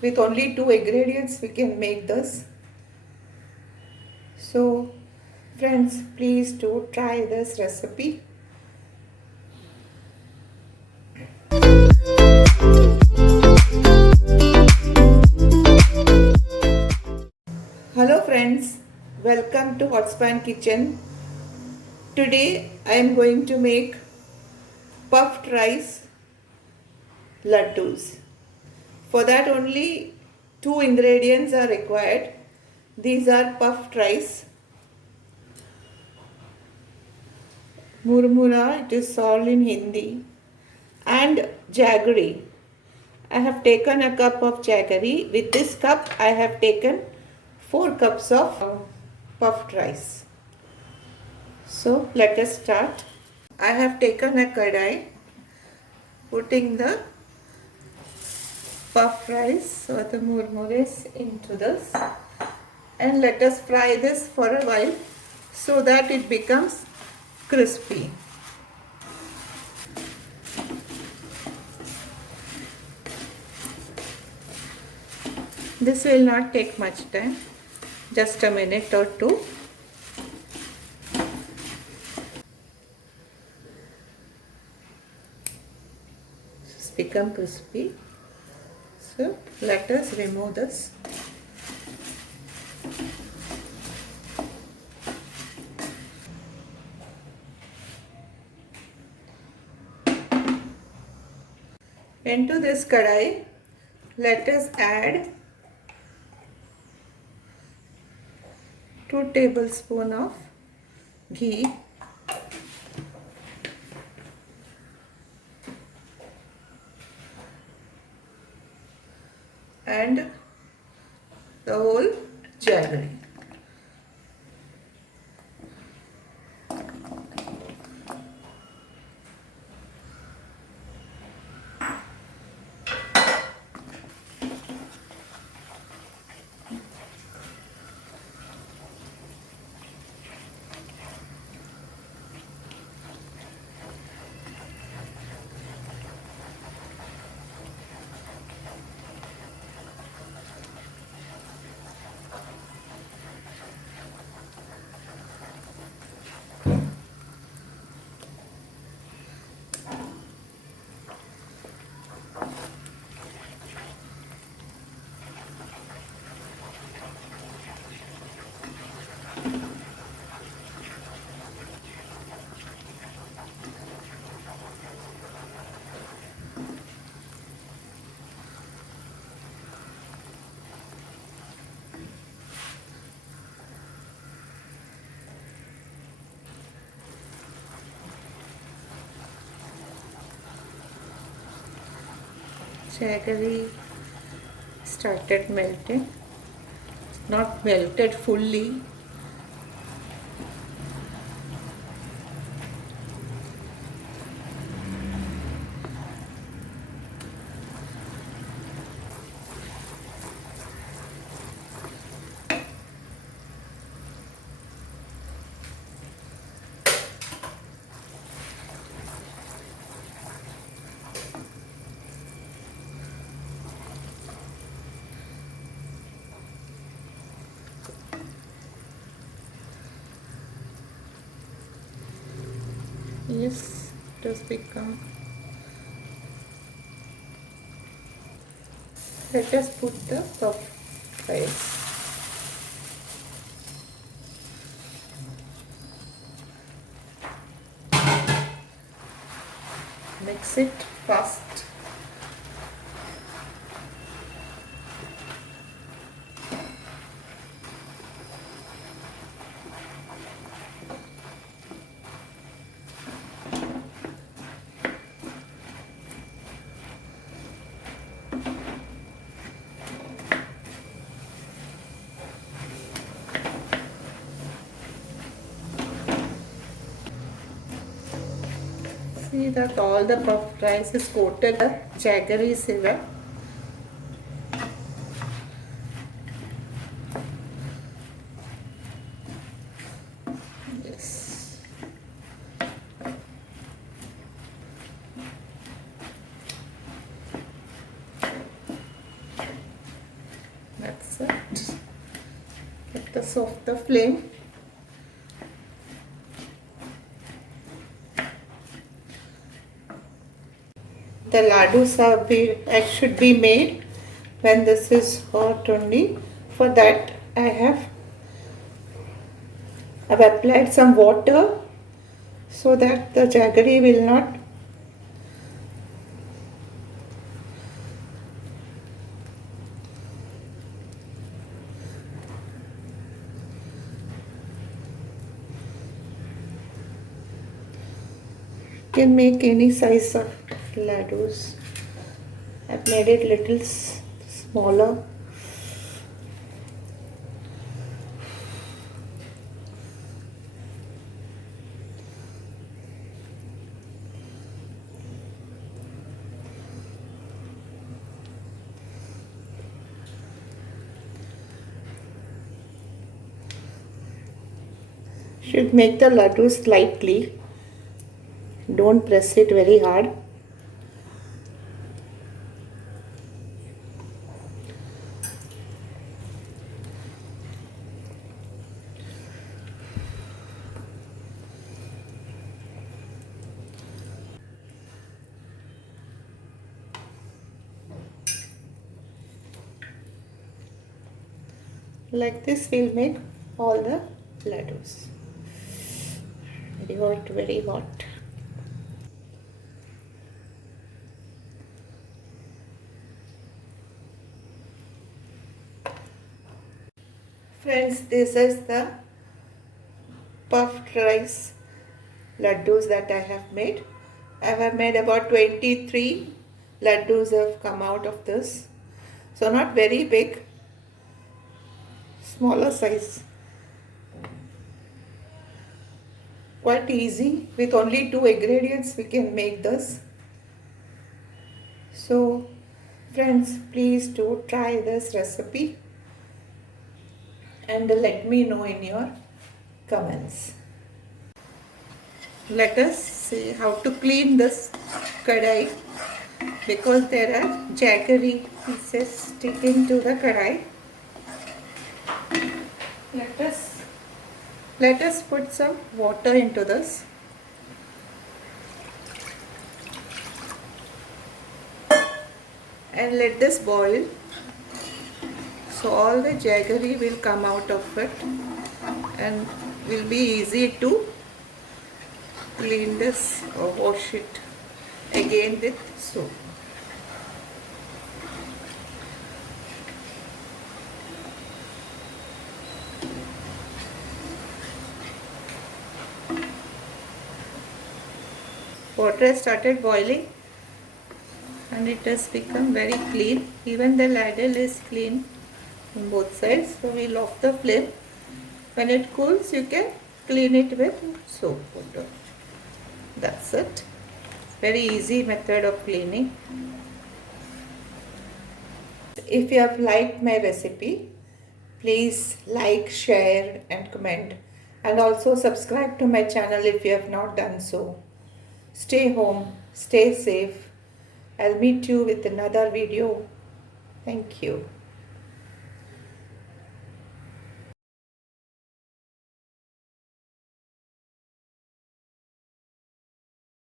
With only two ingredients we can make this. So friends, please do try this recipe. Hello friends, welcome to Hotspot Kitchen. Today I am going to make puffed rice laddus. For that only two ingredients are required. These are puffed rice, murmura, it is all in Hindi, and jaggery. I have taken a cup of jaggery. With this cup I have taken 4 cups of puffed rice. So let us start. I have taken a kadai, putting the puffed rice or the murmures into this, and let us fry this for a while so that it becomes crispy. This will not take much time, just a minute or two. It's become crispy. So let us remove this. Into this kadai, let us add 2 tablespoons of ghee, and the whole jaggery. Jaggery started melting, not melted fully. Yes, it has become. Let us put the puff rice. Mix it fast. See that all the puffed rice is coated with jaggery syrup. Yes. us off the flame. The laddus should be made when this is hot only. For that I've applied some water so that the jaggery will not can make any size of laddus. I've made it little smaller. Should make the laddus lightly. Don't press it very hard. Like this we'll make all the laddus. Very hot, very hot. Friends, this is the puffed rice laddus that I have made. I have made about 23 laddus have come out of this. So not very big, smaller size. Quite easy. With only 2 ingredients we can make this. So friends, please do try this recipe and let me know in your comments. Let us see how to clean this kadai, because there are jaggery pieces sticking to the kadai. Let us put some water into this. And let this boil. So all the jaggery will come out of it and will be easy to clean this or wash it again with soap. Water has started boiling and it has become very clean. Even the ladle is clean on both sides. So we'll off the flame. When it cools, you can clean it with soap water. That's it. Very easy method of cleaning. If you have liked my recipe, please like, share and comment, and also subscribe to my channel if you have not done so. Stay home, stay safe. I'll meet you with another video. Thank you.